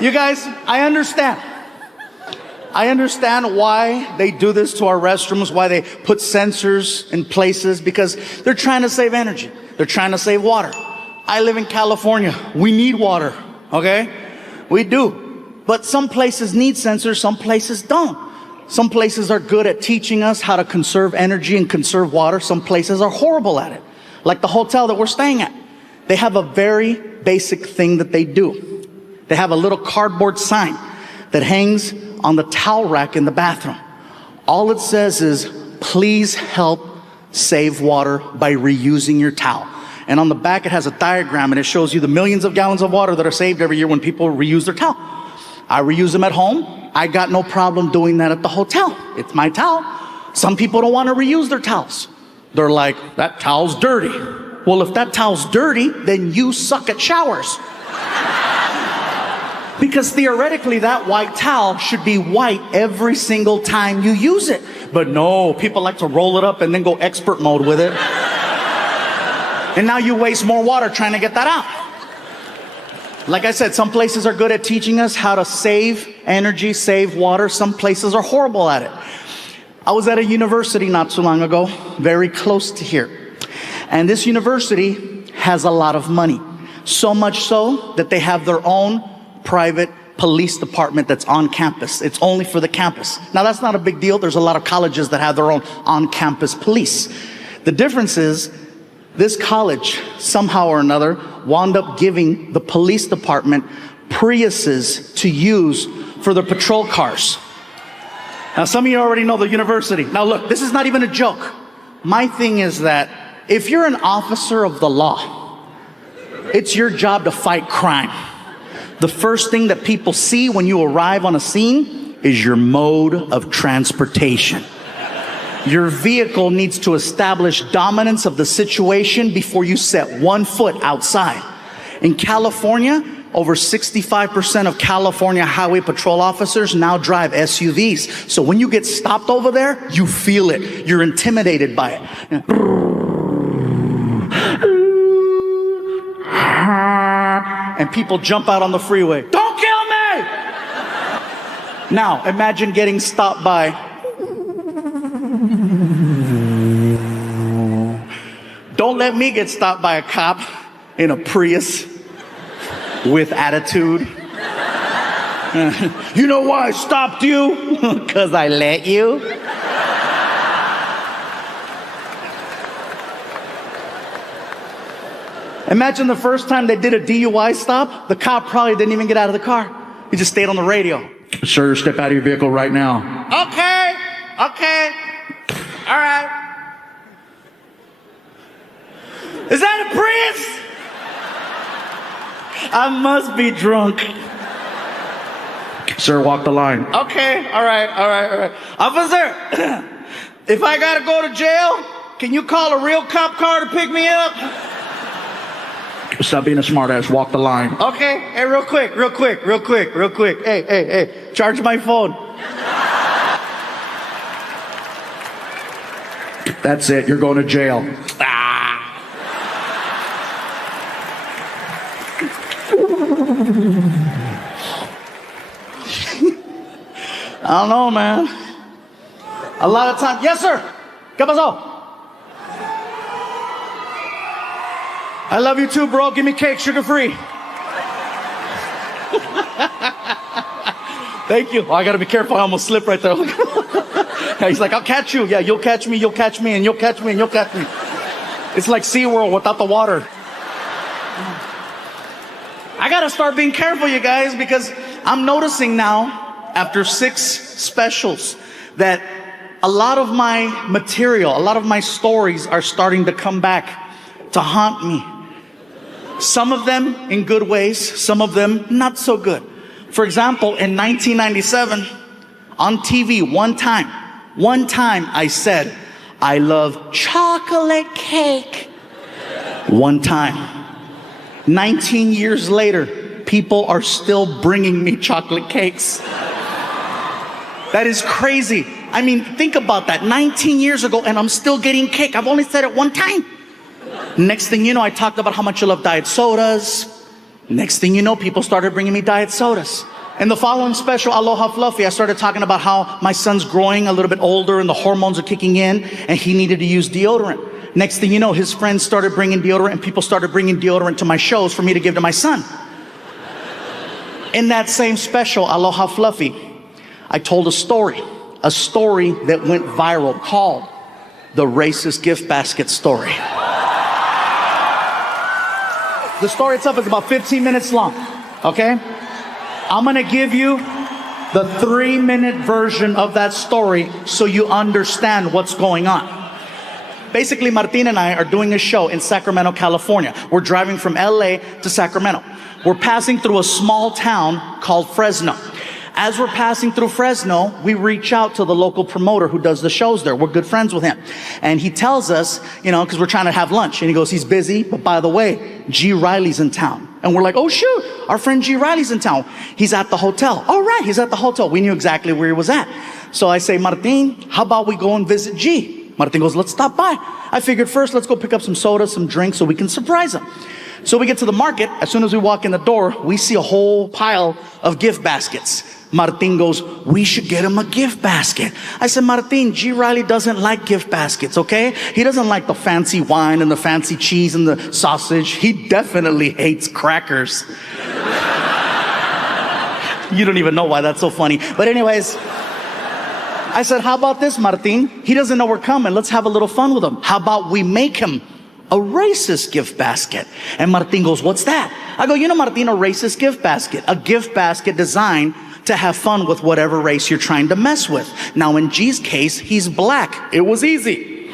You guys, I understand. I understand why they do this to our restrooms, why they put sensors in places, because they're trying to save energy. They're trying to save water. I live in California. We need water, okay? We do. But some places need sensors, some places don't. Some places are good at teaching us how to conserve energy and conserve water. Some places are horrible at it. Like the hotel that we're staying at. They have a very basic thing that they do. They have a little cardboard sign that hangs on the towel rack in the bathroom. All it says is, please help save water by reusing your towel. And on the back it has a diagram and it shows you the millions of gallons of water that are saved every year when people reuse their towel. I reuse them at home. I got no problem doing that at the hotel. It's my towel. Some people don't want to reuse their towels. They're like, that towel's dirty. Well, if that towel's dirty, then you suck at showers. Because theoretically, that white towel should be white every single time you use it. But no, people like to roll it up and then go expert mode with it. And now you waste more water trying to get that out. Like I said, some places are good at teaching us how to save energy, save water. Some places are horrible at it. I was at a university not too long ago, very close to here. And this university has a lot of money. So much so that they have their own private police department that's on campus. It's only for the campus. Now that's not a big deal. There's a lot of colleges that have their own on-campus police. The difference is this college, somehow or another, wound up giving the police department Priuses to use for their patrol cars. Now some of you already know the university. Now look, this is not even a joke. My thing is that if you're an officer of the law, it's your job to fight crime. The first thing that people see when you arrive on a scene is your mode of transportation. Your vehicle needs to establish dominance of the situation before you set one foot outside. In California, over 65% of California highway patrol officers now drive SUVs. So when you get stopped over there, you feel it. You're intimidated by it. And people jump out on the freeway. Don't kill me! Now, imagine getting stopped by don't let me get stopped by a cop in a Prius with attitude. You know why I stopped you? 'Cause I let you. Imagine the first time they did a DUI stop, the cop probably didn't even get out of the car. He just stayed on the radio. Sir, step out of your vehicle right now. Okay, okay, all right. Is that a Prius? I must be drunk. Sir, walk the line. Okay, all right. Officer, if I gotta go to jail, can you call a real cop car to pick me up? Stop being a smartass. Walk the line. Okay. Hey, real quick. Hey. Charge my phone. That's it. You're going to jail. Ah. I don't know, man. A lot of times. Yes, sir. ¿Qué pasó? I love you too, bro. Give me cake, sugar-free. Thank you. Oh, I gotta be careful. I almost slipped right there. He's like, I'll catch you. Yeah, you'll catch me, and you'll catch me. It's like SeaWorld without the water. I gotta start being careful, you guys, because I'm noticing now, after 6 specials, that a lot of my material, a lot of my stories are starting to come back to haunt me. Some of them in good ways, some of them not so good. For example, in 1997, on TV, one time I said, I love chocolate cake. One time. 19 years later, people are still bringing me chocolate cakes. That is crazy. I mean, think about that. 19 years ago, and I'm still getting cake. I've only said it one time. Next thing you know, I talked about how much I love diet sodas. Next thing you know, people started bringing me diet sodas. In the following special, Aloha Fluffy, I started talking about how my son's growing a little bit older and the hormones are kicking in and he needed to use deodorant. Next thing you know, his friends started bringing deodorant and people started bringing deodorant to my shows for me to give to my son. In that same special, Aloha Fluffy, I told a story that went viral called the racist gift basket story. The story itself is about 15 minutes long, okay? I'm gonna give you the 3-minute version of that story so you understand what's going on. Basically, Martin and I are doing a show in Sacramento, California. We're driving from LA to Sacramento. We're passing through a small town called Fresno. As we're passing through Fresno, we reach out to the local promoter who does the shows there. We're good friends with him. And he tells us, because we're trying to have lunch. And he goes, he's busy, but by the way, G. Riley's in town. And we're like, oh shoot, our friend G. Riley's in town. He's at the hotel. All right, he's at the hotel. We knew exactly where he was at. So I say, Martin, how about we go and visit G? Martin goes, let's stop by. I figured first, let's go pick up some soda, some drinks so we can surprise him. So we get to the market. As soon as we walk in the door, we see a whole pile of gift baskets. Martin goes, we should get him a gift basket. I said, Martin, G. Riley doesn't like gift baskets, okay? He doesn't like the fancy wine and the fancy cheese and the sausage. He definitely hates crackers. You don't even know why that's so funny. But anyways, I said, how about this, Martin? He doesn't know we're coming. Let's have a little fun with him. How about we make him a racist gift basket? And Martin goes, what's that? I go, Martin, a racist gift basket. A gift basket designed to have fun with whatever race you're trying to mess with. Now, in G's case, he's black. It was easy.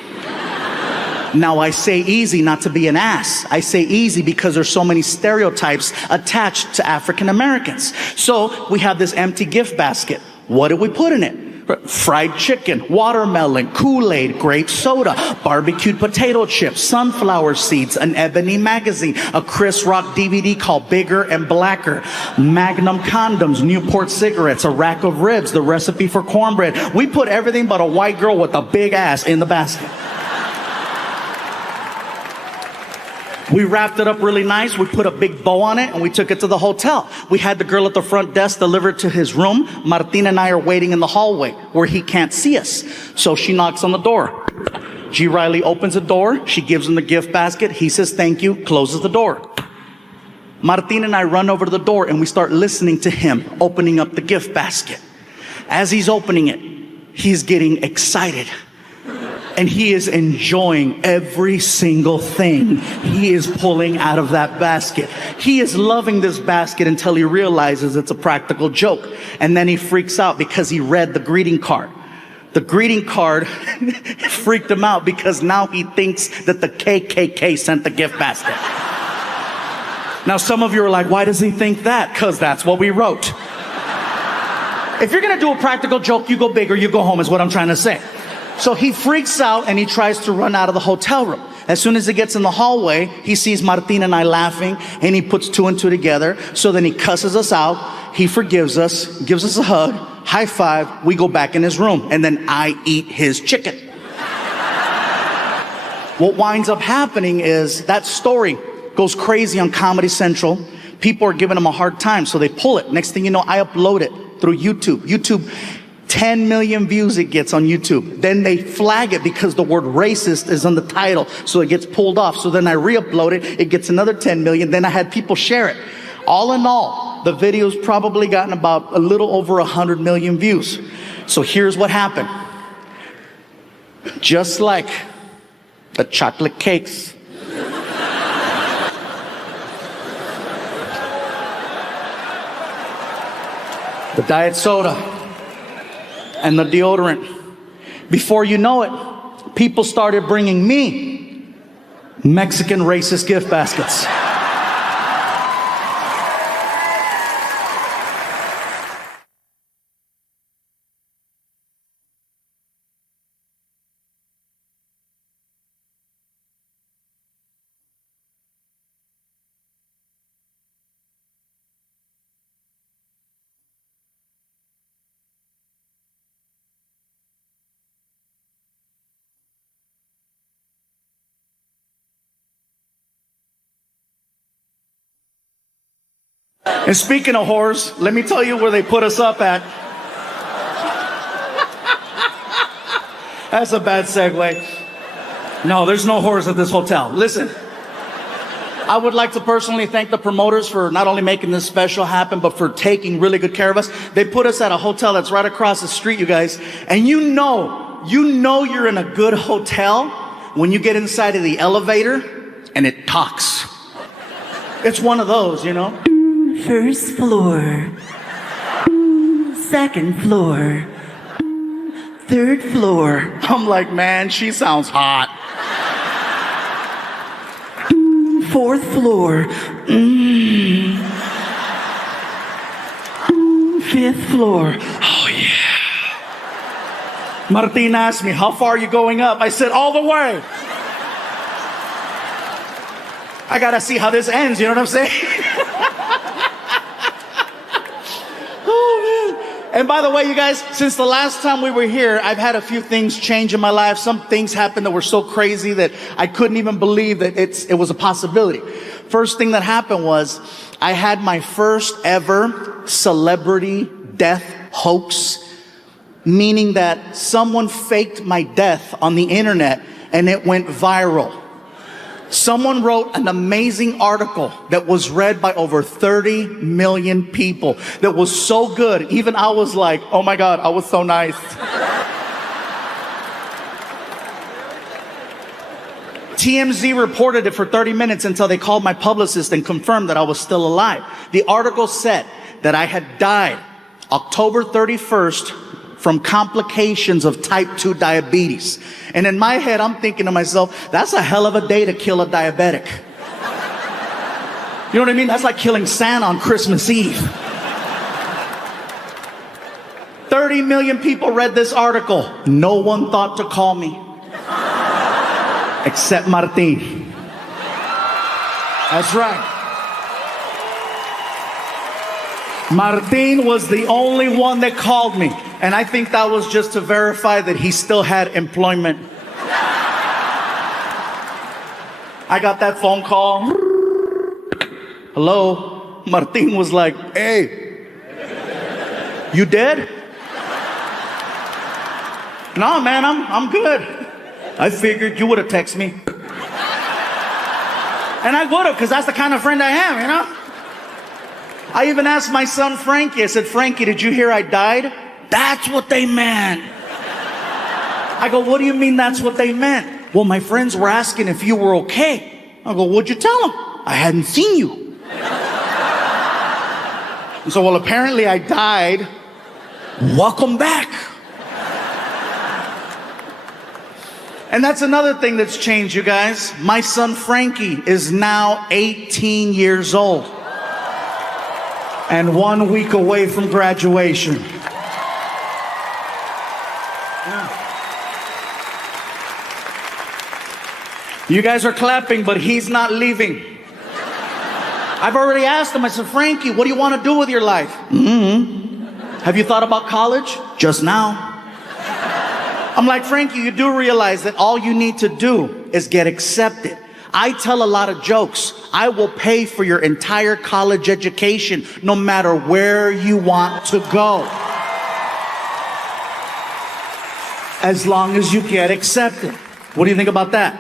Now, I say easy not to be an ass. I say easy because there's so many stereotypes attached to African Americans. So we have this empty gift basket. What did we put in it? Fried chicken, watermelon, Kool-Aid, grape soda, barbecued potato chips, sunflower seeds, an Ebony magazine, a Chris Rock DVD called Bigger and Blacker, Magnum condoms, Newport cigarettes, a rack of ribs, the recipe for cornbread. We put everything but a white girl with a big ass in the basket. We wrapped it up really nice. We put a big bow on it and we took it to the hotel. We had the girl at the front desk deliver it to his room. Martin and I are waiting in the hallway where he can't see us. So she knocks on the door. G. Riley opens the door. She gives him the gift basket. He says thank you, closes the door. Martin and I run over to the door and we start listening to him opening up the gift basket. As he's opening it, he's getting excited. And he is enjoying every single thing he is pulling out of that basket. He is loving this basket until he realizes it's a practical joke. And then he freaks out because he read the greeting card. The greeting card freaked him out because now he thinks that the KKK sent the gift basket. Now some of you are like, why does he think that? Because that's what we wrote. If you're going to do a practical joke, you go big or you go home is what I'm trying to say. So he freaks out and he tries to run out of the hotel room. As soon as he gets in the hallway, he sees Martin and I laughing and he puts 2 and 2 together. So then he cusses us out. He forgives us, gives us a hug, high five. We go back in his room and then I eat his chicken. What winds up happening is that story goes crazy on Comedy Central. People are giving him a hard time, so they pull it. Next thing you know, I upload it through YouTube. 10 million views it gets on YouTube. Then they flag it because the word racist is on the title, so it gets pulled off. So then I re-upload it, it gets another 10 million. Then I had people share it. All in all, the video's probably gotten about a little over 100 million views. So here's what happened. Just like the chocolate cakes, the diet soda, and the deodorant. Before you know it, people started bringing me Mexican racist gift baskets. And speaking of whores, let me tell you where they put us up at. That's a bad segue. No, there's no whores at this hotel. Listen, I would like to personally thank the promoters for not only making this special happen, but for taking really good care of us. They put us at a hotel that's right across the street, you guys. And you know you're in a good hotel when you get inside of the elevator and it talks. It's one of those, you know? First floor. Second floor. Third floor. I'm like, man, she sounds hot. Fourth floor. Fifth floor. Oh, yeah. Martin asked me, how far are you going up? I said, all the way. I gotta see how this ends, you know what I'm saying? Oh, man. And by the way, you guys, since the last time we were here, I've had a few things change in my life. Some things happened that were so crazy that I couldn't even believe that it was a possibility. First thing that happened was I had my first ever celebrity death hoax, meaning that someone faked my death on the internet and it went viral. Someone wrote an amazing article that was read by over 30 million people. That was so good. Even I was like, oh my God, I was so nice. TMZ reported it for 30 minutes until they called my publicist and confirmed that I was still alive. The article said that I had died October 31st from complications of type 2 diabetes. And in my head, I'm thinking to myself, that's a hell of a day to kill a diabetic. You know what I mean? That's like killing Santa on Christmas Eve. 30 million people read this article. No one thought to call me. Except Martin. That's right. Martin was the only one that called me. And I think that was just to verify that he still had employment. I got that phone call. Hello? Martin was like, hey, you dead? No, man, I'm good. I figured you would have texted me. And I would have, because that's the kind of friend I am, you know? I even asked my son Frankie, I said, Frankie, did you hear I died? That's what they meant. I go, what do you mean that's what they meant? Well, my friends were asking if you were okay. I go, what'd you tell them? I hadn't seen you. And so, well, apparently I died. Welcome back. And that's another thing that's changed, you guys. My son Frankie is now 18 years old. And 1 week away from graduation. Yeah. You guys are clapping, but he's not leaving. I've already asked him, I said, Frankie, what do you want to do with your life? Have you thought about college? Just now. I'm like, Frankie, you do realize that all you need to do is get accepted. I tell a lot of jokes. I will pay for your entire college education, no matter where you want to go. As long as you get accepted. What do you think about that?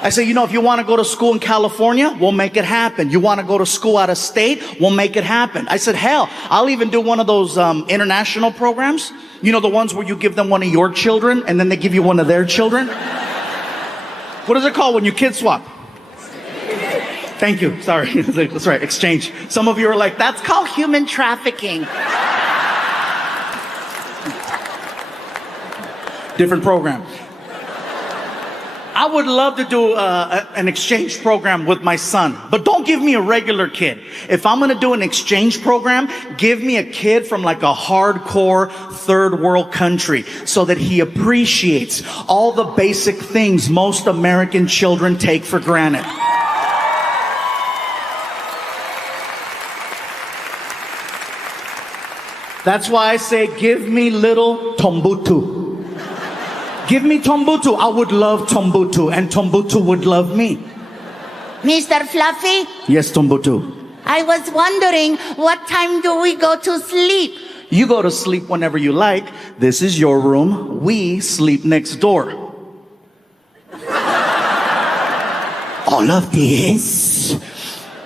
I say, you know, if you want to go to school in California, we'll make it happen. You want to go to school out of state, we'll make it happen. I said, hell, I'll even do one of those international programs. You know, the ones where you give them one of your children and then they give you one of their children. What is it called when you kid swap? Thank you. Sorry. That's right. Exchange. Some of you are like, that's called human trafficking. Different program. I would love to do an exchange program with my son, but don't give me a regular kid. If I'm going to do an exchange program, give me a kid from like a hardcore third world country so that he appreciates all the basic things most American children take for granted. That's why I say, give me little Tombutu. Give me Tombutu. I would love Tombutu, and Tombutu would love me. Mr. Fluffy? Yes, Tombutu. I was wondering, what time do we go to sleep? You go to sleep whenever you like. This is your room. We sleep next door. All of this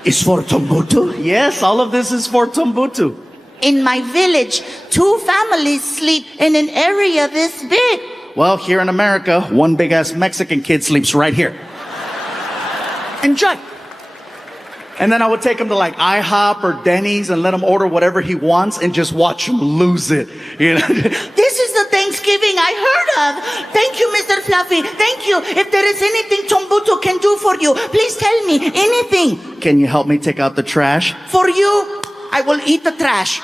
is for Tombutu? Yes, all of this is for Tumbutu. In my village, 2 families sleep in an area this big. Well, here in America, one big-ass Mexican kid sleeps right here. Enjoy. And then I would take him to like IHOP or Denny's and let him order whatever he wants and just watch him lose it. You know? This is the Thanksgiving I heard of. Thank you, Mr. Fluffy. Thank you. If there is anything Tombutu can do for you, please tell me. Anything. Can you help me take out the trash? For you, I will eat the trash.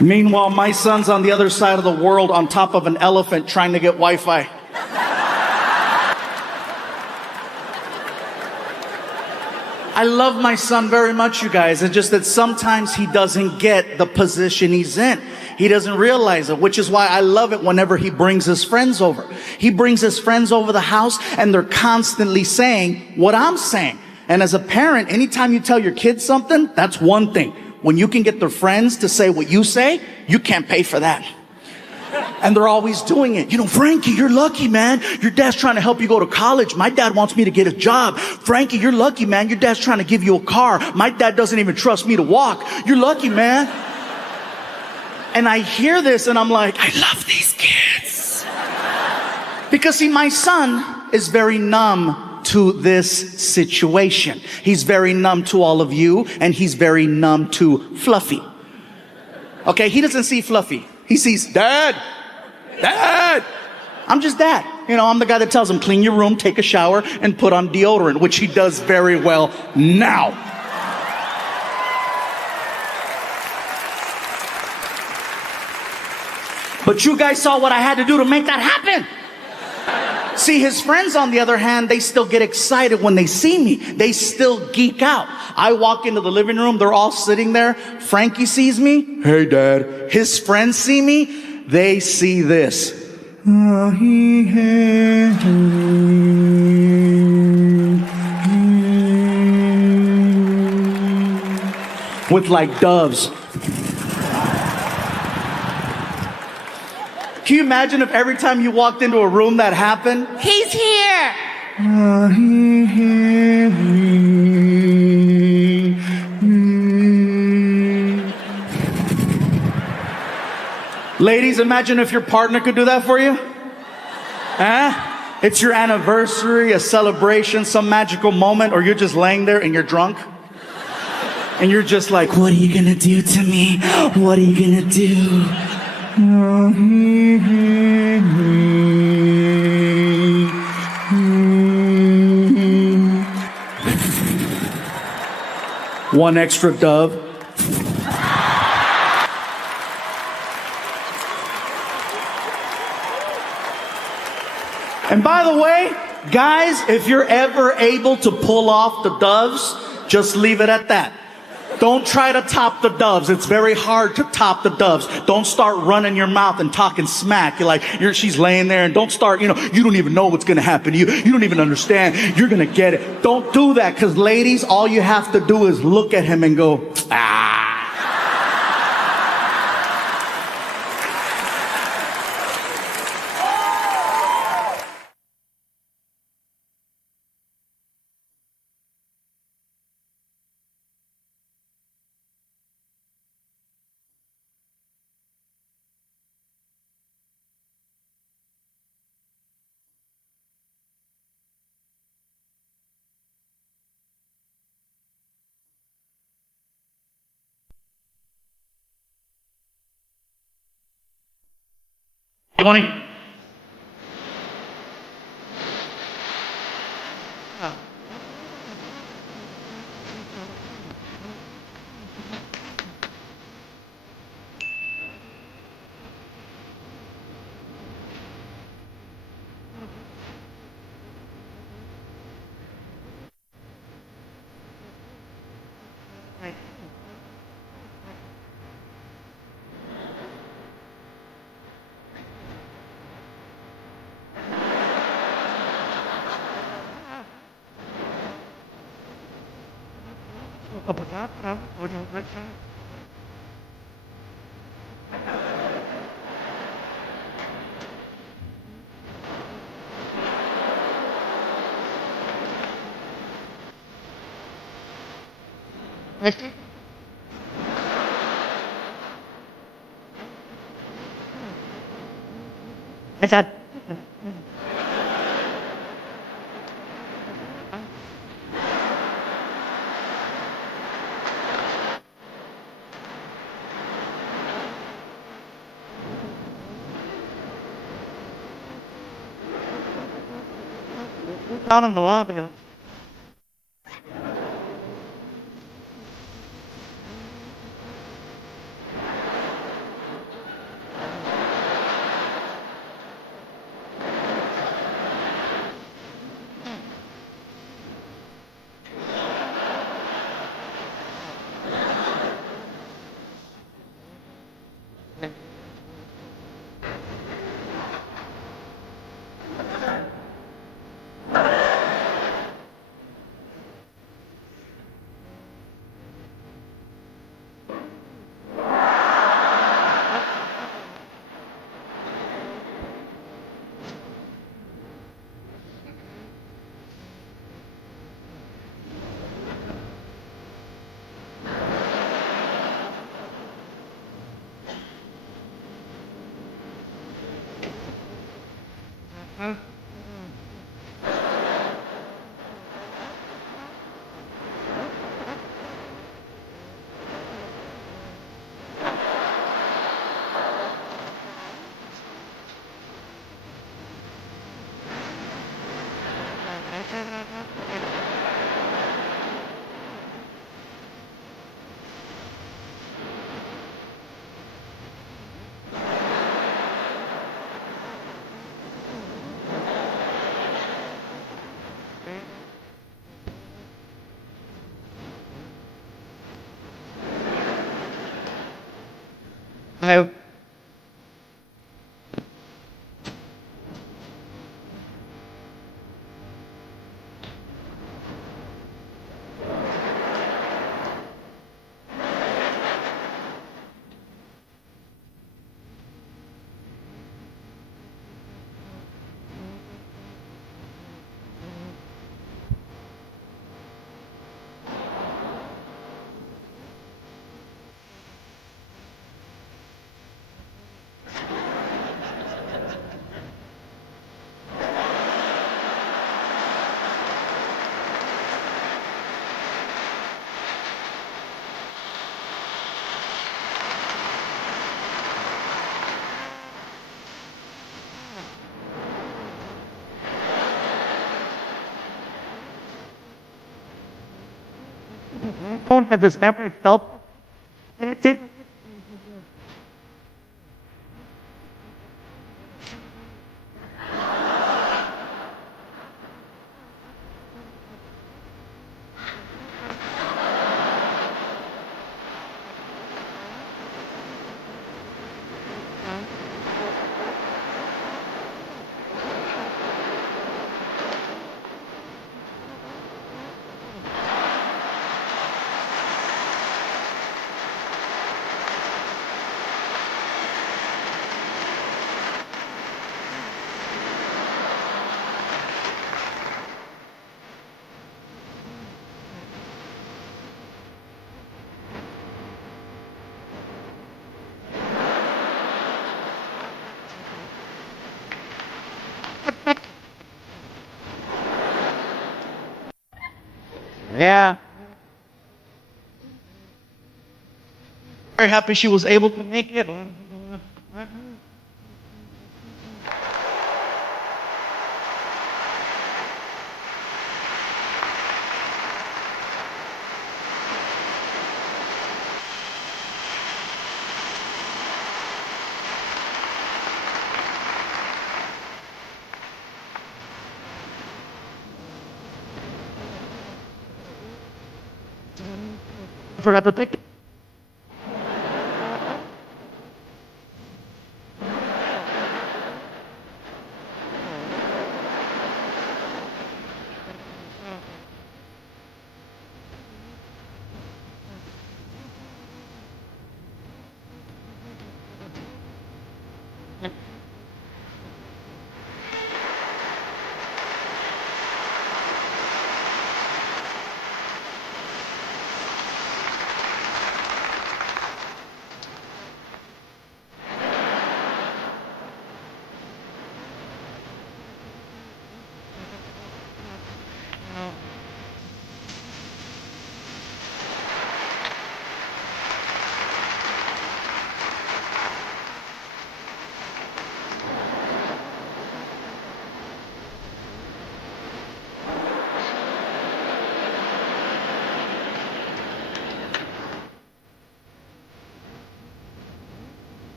Meanwhile, my son's on the other side of the world on top of an elephant trying to get Wi-Fi. I love my son very much, you guys. It's just that sometimes he doesn't get the position he's in. He doesn't realize it, which is why I love it whenever he brings his friends over. He brings his friends over the house and they're constantly saying what I'm saying. And as a parent, anytime you tell your kids something, that's one thing. When you can get their friends to say what you say, you can't pay for that. And they're always doing it. You know, Frankie, you're lucky, man. Your dad's trying to help you go to college. My dad wants me to get a job. Frankie, you're lucky, man. Your dad's trying to give you a car. My dad doesn't even trust me to walk. You're lucky, man. And I hear this and I'm like, I love these kids. Because see, my son is very numb to this situation. He's very numb to all of you and he's very numb to Fluffy. Okay, he doesn't see Fluffy. He sees Dad. Dad. I'm just Dad. You know, I'm the guy that tells him clean your room, take a shower, and put on deodorant, which he does very well now. But you guys saw what I had to do to make that happen. See, his friends, on the other hand, they still get excited when they see me. They still geek out. I walk into the living room, they're all sitting there. Frankie sees me. Hey, Dad. His friends see me. They see this. With like doves. Can you imagine if every time you walked into a room that happened? He's here. Ladies, imagine if your partner could do that for you. Huh? It's your anniversary, a celebration, some magical moment, or you're just laying there and you're drunk. And you're just like, what are you gonna do to me? What are you gonna do? One extra dove. And by the way, guys, if you're ever able to pull off the doves, just leave it at that. Don't try to top the doves. It's very hard to top the doves. Don't start running your mouth and talking smack. She's laying there and don't start, you don't even know what's going to happen to you. You don't even understand. You're going to get it. Don't do that, because ladies, all you have to do is look at him and go, ah. Good morning. Down in the lobby. I don't have this never felt it. Yeah. Very happy she was able to make it. I forgot to take it.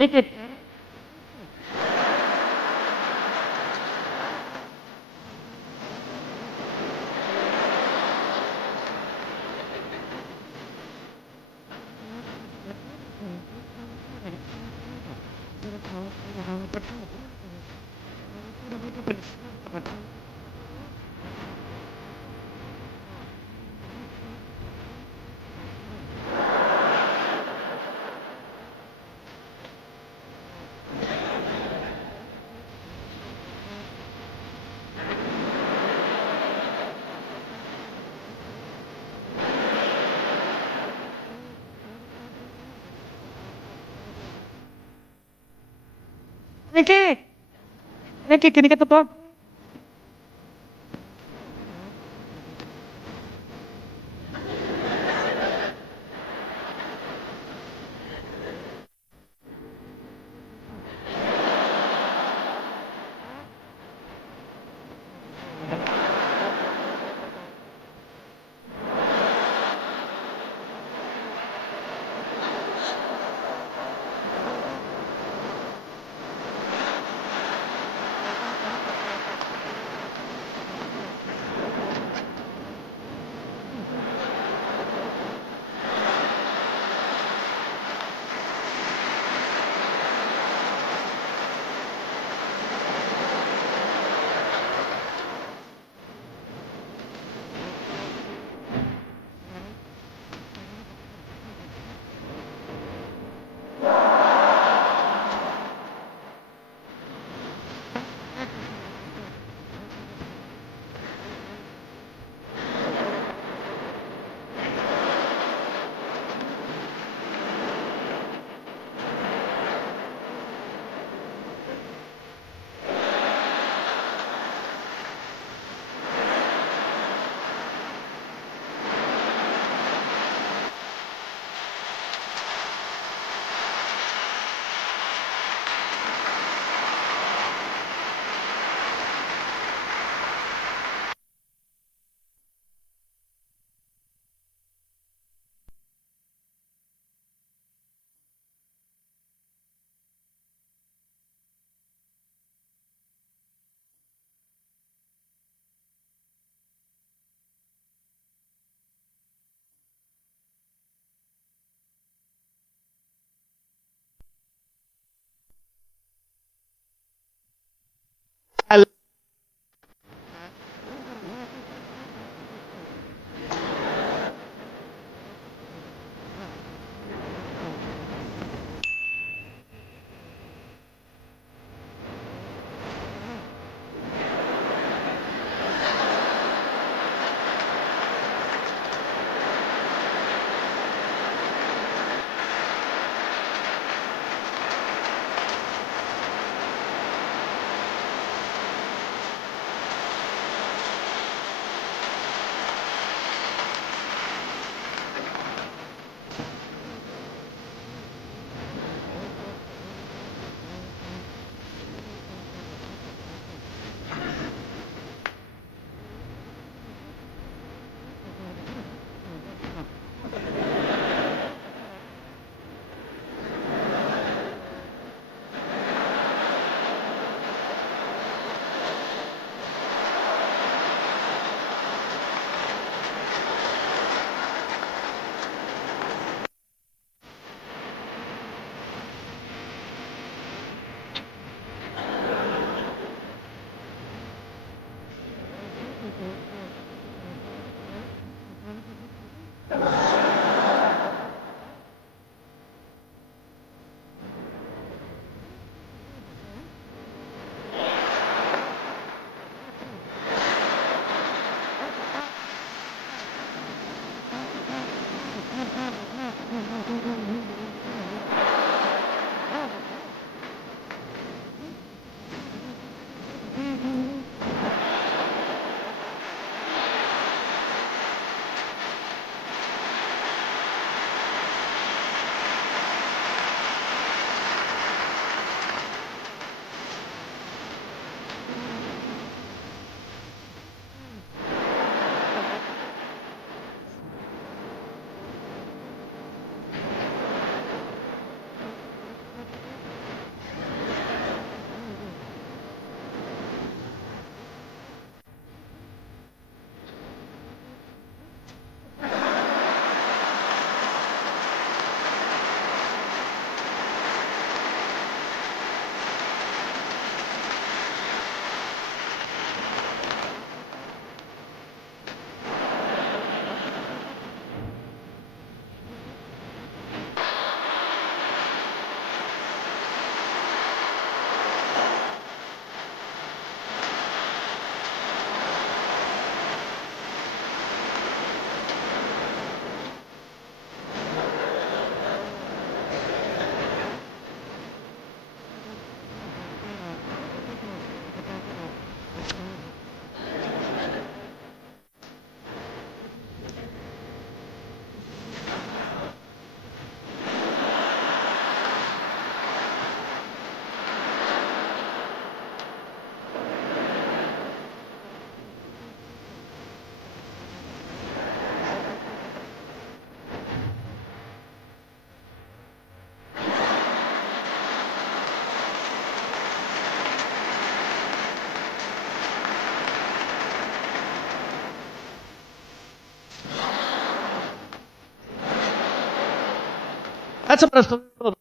Frankie! Frankie, can you get the book? That's about a...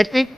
I think